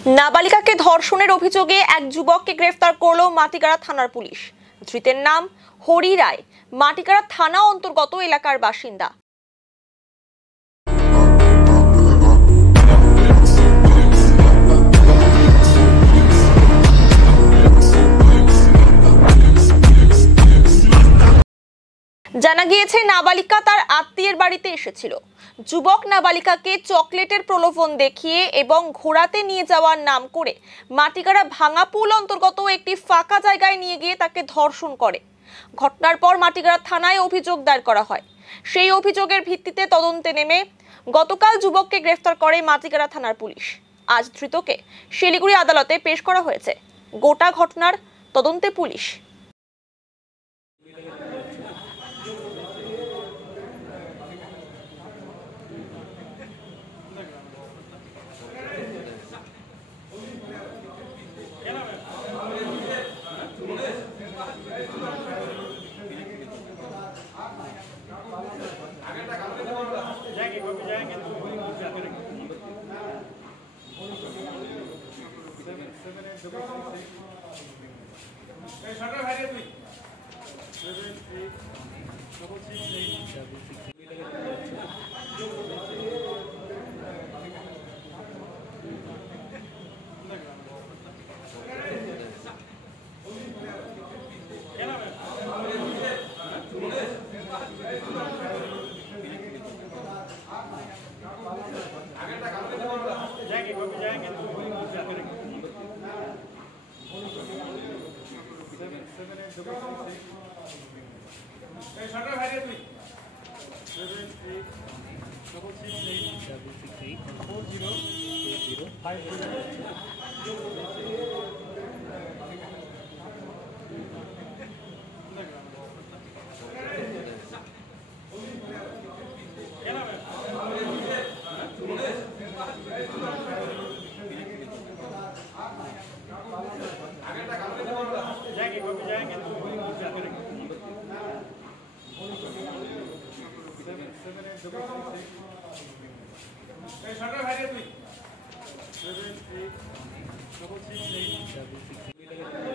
নাবালিকাকে ধর্ষণের অভিযোগে এক যুবককে গ্রেফতার করল মাটিগাড়া থানার পুলিশ। ধৃতের নাম হরি রায়, মাটিগাড়া থানা অন্তর্গত এলাকার বাসিন্দা। জানা গিয়েছে নাবালিকা তার আত্মীয়ের বাড়িতে এসেছিল। যুবক নাবালিকাকে চকলেটের প্রলোভন দেখিয়ে এবং ঘোরাতে নিয়ে যাওয়ার নাম করে মাটিগাড়া ভাঙাপুল অন্তর্গত একটি ফাঁকা জায়গায় নিয়ে গিয়ে তাকে ধর্ষণ করে। ঘটনার পর মাটিগাড়া থানায় অভিযোগ দায়ের করা হয়। সেই অভিযোগের ভিত্তিতে তদন্তে নেমে গতকাল যুবককে গ্রেফতার করে মাটিগাড়া থানার পুলিশ। আজ ধৃতকে শিলিগুড়ি আদালতে পেশ করা হয়েছে। গোটা ঘটনার তদন্তে পুলিশ। Seven, eight, double 6, 8, 7, 6, 8.